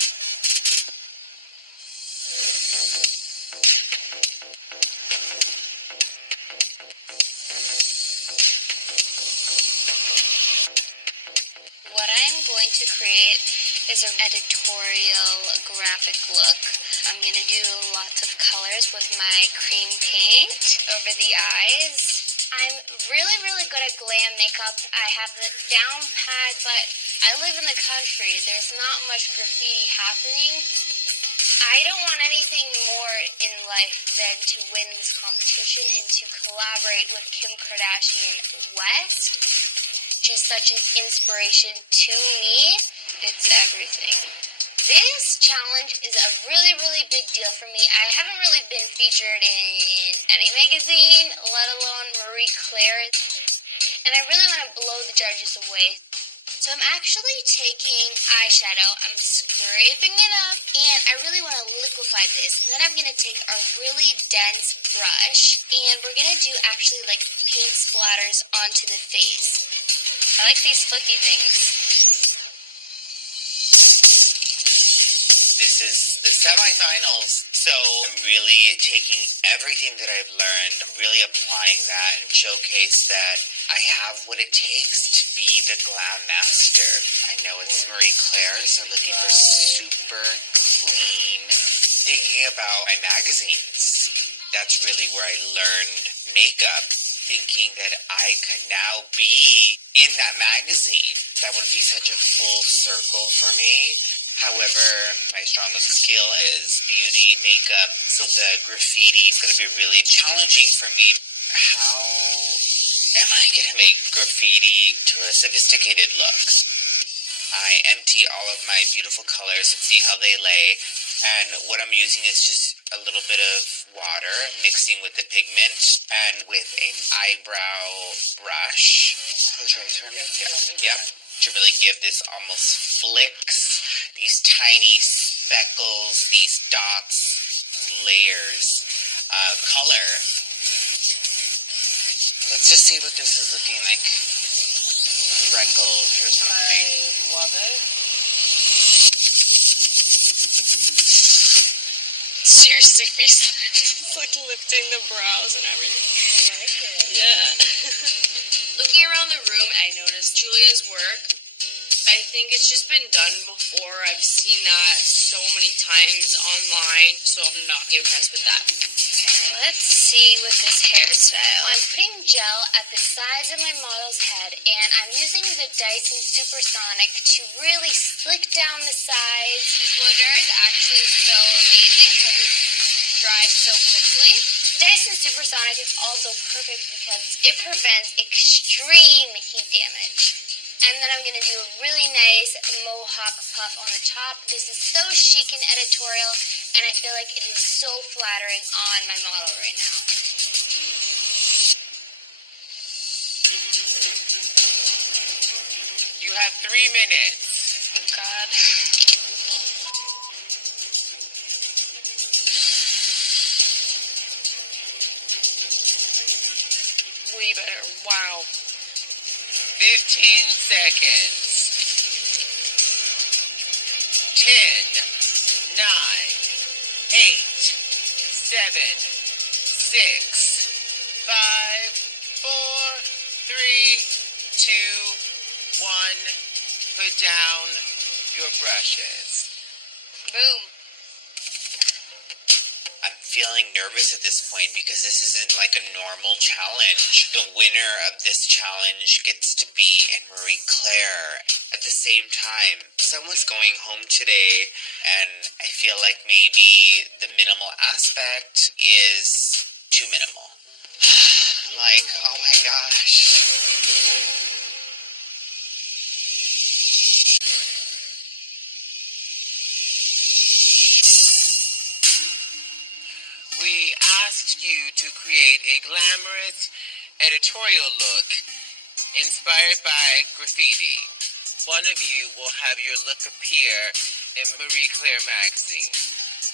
What I am going to create is an editorial graphic look. I'm gonna do lots of colors with my cream paint over the eyes. I'm really, really good at glam makeup. I have it down pat, but I live in the country. There's not much graffiti happening. I don't want anything more in life than to win this competition and to collaborate with Kim Kardashian West. She's such an inspiration to me. It's everything. This challenge is a really, really big deal for me. I haven't really been featured in any magazine, let alone Marie Claire. And I really want to blow the judges away. So I'm actually taking eyeshadow, I'm scraping it up, and I really want to liquefy this. And then I'm going to take a really dense brush, and we're going to do actually like paint splatters onto the face. I like these flicky things. This is the semifinals, so I'm really taking everything that I've learned, I'm really applying that and showcase that I have what it takes to be the glam master. I know it's Marie Claire, so looking for super clean. Thinking about my magazines, that's really where I learned makeup. Thinking that I could now be in that magazine. That would be such a full circle for me. However, my strongest skill is beauty, makeup, so the graffiti is going to be really challenging for me. How am I going to make graffiti to a sophisticated look? I empty all of my beautiful colors and see how they lay, and what I'm using is just a little bit of water mixing with the pigment and with an eyebrow brush. Close your eyes for me. Yeah. To really give this almost flicks, these tiny speckles, these dots, layers of color. Let's just see what this is looking like. Freckles or something. I love it. Seriously, it's like lifting the brows and everything. I like it. Yeah. Looking around the room, I noticed Julia's work. I think it's just been done before. I've seen that so many times online, so I'm not impressed with that. Let's see with this hairstyle. I'm putting gel at the sides of my model's head, and I'm using the Dyson Supersonic to really slick down the sides. This blow dryer is actually so amazing because it dries so quickly. Dyson Supersonic is also perfect because it prevents extreme heat damage. And then I'm going to do a really nice mohawk puff on the top. This is so chic and editorial, and I feel like it is so flattering on my model right now. You have 3 minutes. Oh, God. Way better. Wow. 15 seconds. 10, 9, 8, 7, 6, 5, 4, 3, 2, 1. Put down your brushes. Boom. I'm feeling nervous at this point because this isn't like a normal challenge. The winner of this challenge gets to be in Marie Claire. At the same time, someone's going home today, and I feel like maybe the minimal aspect is too minimal. I'm like, oh my gosh. We asked you to create a glamorous editorial look inspired by graffiti. One of you will have your look appear in Marie Claire magazine.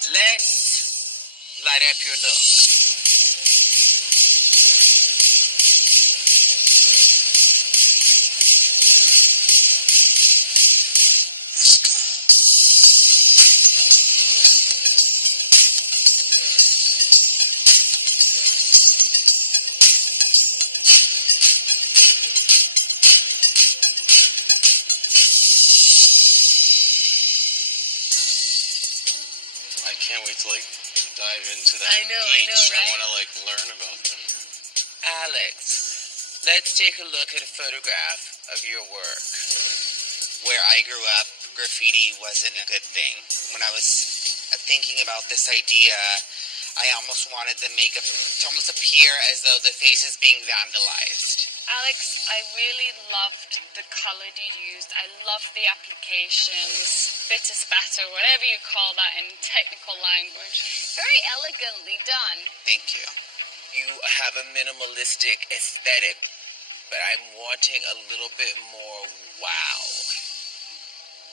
Let's light up your look. wait to dive into them. I know, each. right? I want to learn about them. Alex, let's take a look at a photograph of your work. Where I grew up, graffiti wasn't a good thing. When I was thinking about this idea, I almost wanted the makeup to almost appear as though the face is being vandalized. Alex, I really loved the color you used. I loved the applications, bitter spatter, whatever you call that in technical language. Very elegantly done. Thank you. You have a minimalistic aesthetic, but I'm wanting a little bit more wow.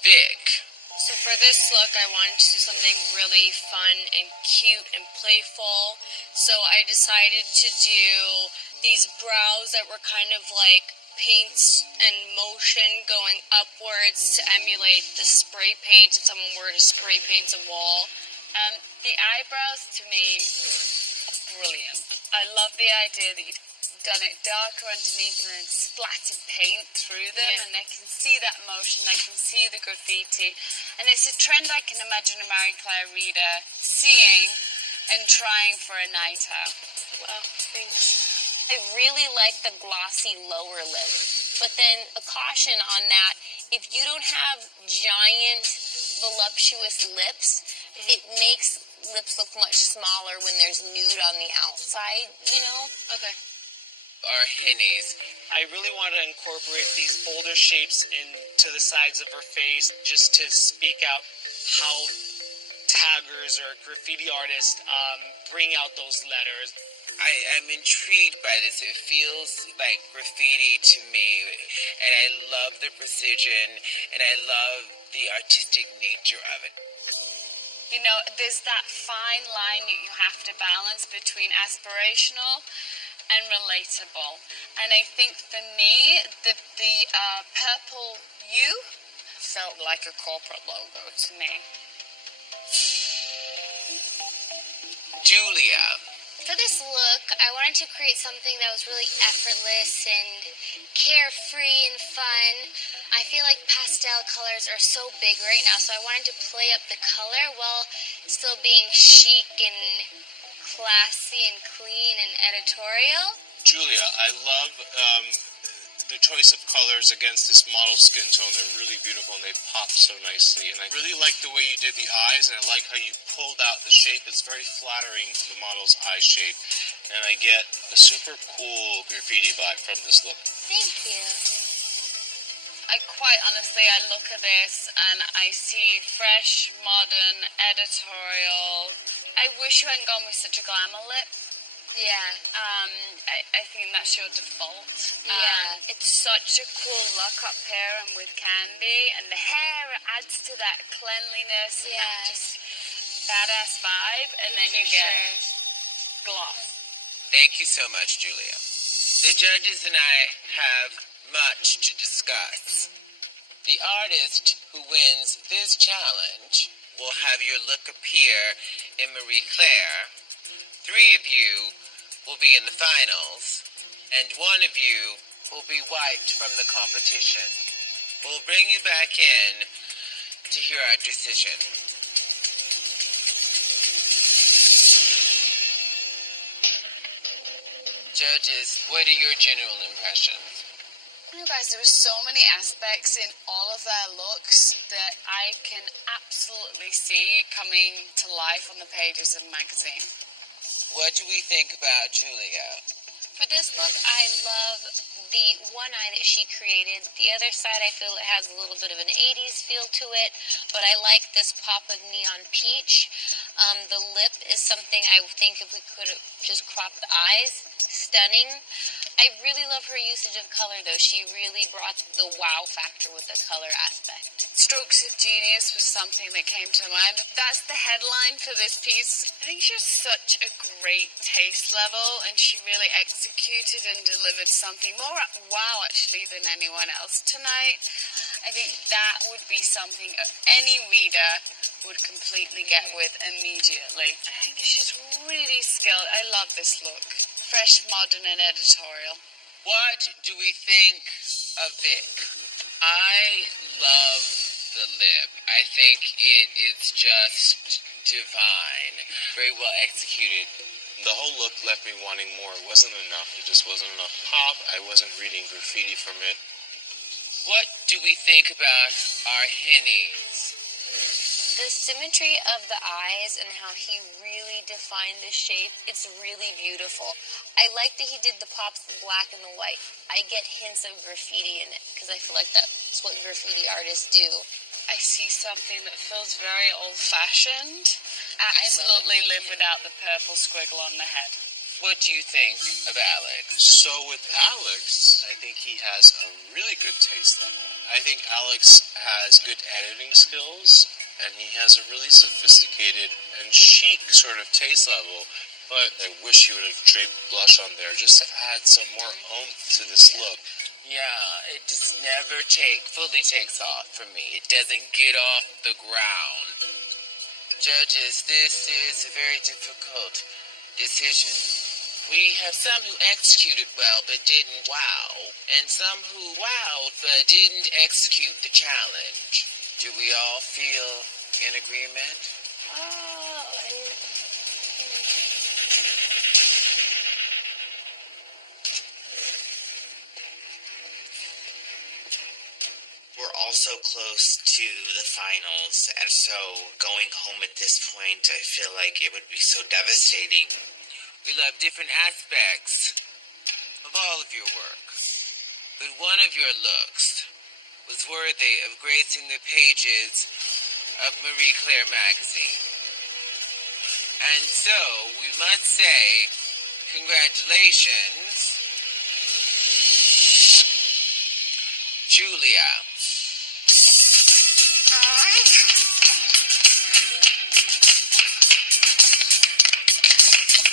Vic, So for this look, I wanted to do something really fun and cute and playful. So I decided to do these brows that were kind of like paints and motion going upwards to emulate the spray paint if someone were to spray paint a wall. The eyebrows to me are brilliant. I love the idea that you've done it darker underneath and then splattered paint through them, and I can see that motion, I can see the graffiti, and it's a trend I can imagine a Marie Claire reader seeing and trying for a night out. Well, thanks. I really like the glossy lower lip, but then a caution on that, if you don't have giant, voluptuous lips, it makes lips look much smaller when there's nude on the outside, you know? Okay. our hennies. I really want to incorporate these boulder shapes into the sides of her face just to speak out how taggers or graffiti artists bring out those letters. I am intrigued by this. It feels like graffiti to me, and I love the precision, and I love the artistic nature of it. You know, there's that fine line that you have to balance between aspirational and relatable. And I think for me, the purple U felt like a corporate logo to me. Julia. For this look, I wanted to create something that was really effortless and carefree and fun. I feel like pastel colors are so big right now, so I wanted to play up the color while still being chic and classy and clean and editorial. Julia, I love the choice of colors against this model skin tone. They're really beautiful and they pop so nicely. And I really like the way you did the eyes, and I like how you pulled out the shape. It's very flattering to the model's eye shape. And I get a super cool graffiti vibe from this look. Thank you. I quite honestly, I look at this and I see fresh, modern, editorial. I wish you hadn't gone with such a glamour lip. Yeah. I think that's your default. Yeah. It's such a cool look up here and with candy, and the hair adds to that cleanliness and that Yeah. just badass vibe, and then you get gloss. Thank you so much, Julia. The judges and I have much to discuss. The artist who wins this challenge will have your look appear in Marie Claire. 3 of you will be in the finals, and 1 of you will be wiped from the competition. We'll bring you back in to hear our decision. Judges, what are your general impressions? You know, guys, there are so many aspects in all of their looks that I can absolutely see coming to life on the pages of a magazine. What do we think about Julia? For this look, I love the one eye that she created. The other side, I feel it has a little bit of an 80s feel to it, but I like this pop of neon peach. The lip is something I think if we could just crop the eyes, stunning. I really love her usage of color, though. She really brought the wow factor with the color aspect. Strokes of genius was something that came to mind. That's the headline for this piece. I think she has such a great taste level, and she really executed and delivered something more wow, actually, than anyone else tonight. I think that would be something any reader would completely get with immediately. I think she's really skilled. I love this look. Fresh, modern, and editorial. What do we think of Vic? I love the lip. I think it is just divine. Very well executed. The whole look left me wanting more. It wasn't enough. It just wasn't enough pop. I wasn't reading graffiti from it. What do we think about our hennies? The symmetry of the eyes and how he really defined the shape, it's really beautiful. I like that he did the pops, the black and the white. I get hints of graffiti in it because I feel like that's what graffiti artists do. I see something that feels very old-fashioned. Absolutely live without the purple squiggle on the head. What do you think of Alex? So with Alex, I think he has a really good taste level. I think Alex has good editing skills, and he has a really sophisticated and chic sort of taste level. But I wish he would have draped blush on there just to add some more oomph to this look. Yeah, it just never fully takes off for me. It doesn't get off the ground. Judges, this is a very difficult decision. We have some who executed well but didn't wow, and some who wowed but didn't execute the challenge. Do we all feel in agreement? We're also close to the finals, and so going home at this point, I feel like it would be so devastating. We love different aspects of all of your work, but one of your looks was worthy of gracing the pages of Marie Claire magazine. And so, we must say, congratulations, Julia.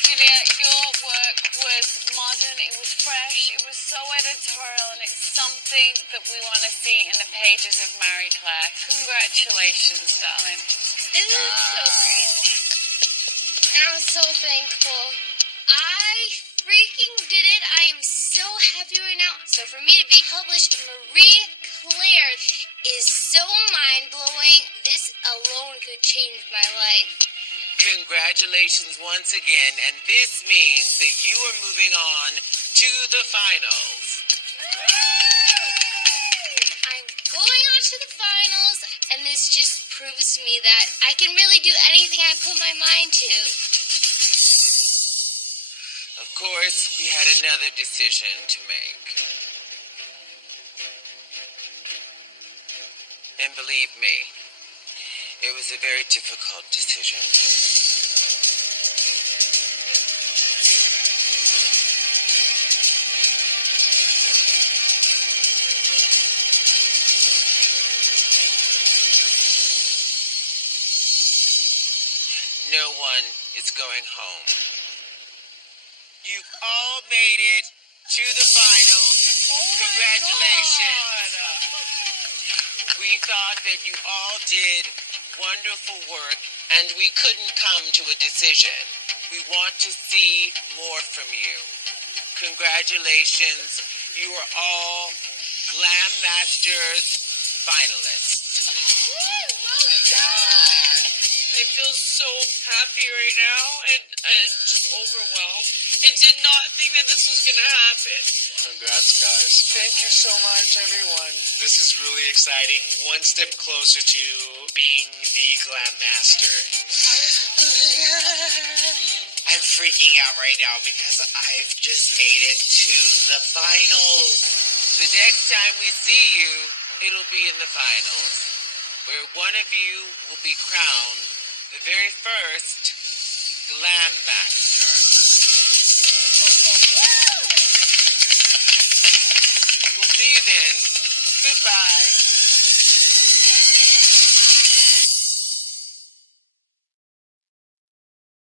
Julia, your work was modern, it was fresh, it was so editorial, and it's something that we want to see in the pages of Marie Claire. Congratulations, darling. This is so great. I'm so thankful. I freaking did it. I am so happy right now. So for me to be published in Marie Claire is so mind-blowing. This alone could change my life. Congratulations once again, and this means that you are moving on to the finals. I'm going on to the finals, and this just proves to me that I can really do anything I put my mind to. Of course, we had another decision to make. And believe me, it was a very difficult decision. No one is going home. You've all made it to the finals. Congratulations. We thought that you all did wonderful work, and we couldn't come to a decision. We want to see more from you. Congratulations. You are all Glam Masters finalists. I feel so happy right now and just overwhelmed. I did not think that this was going to happen. Congrats, guys. Thank you so much, everyone. This is really exciting. One step closer to being the Glam Master. I'm freaking out right now because I've just made it to the finals. The next time we see you, it'll be in the finals, where one of you will be crowned the very first Glam Master. We'll see you then. Goodbye.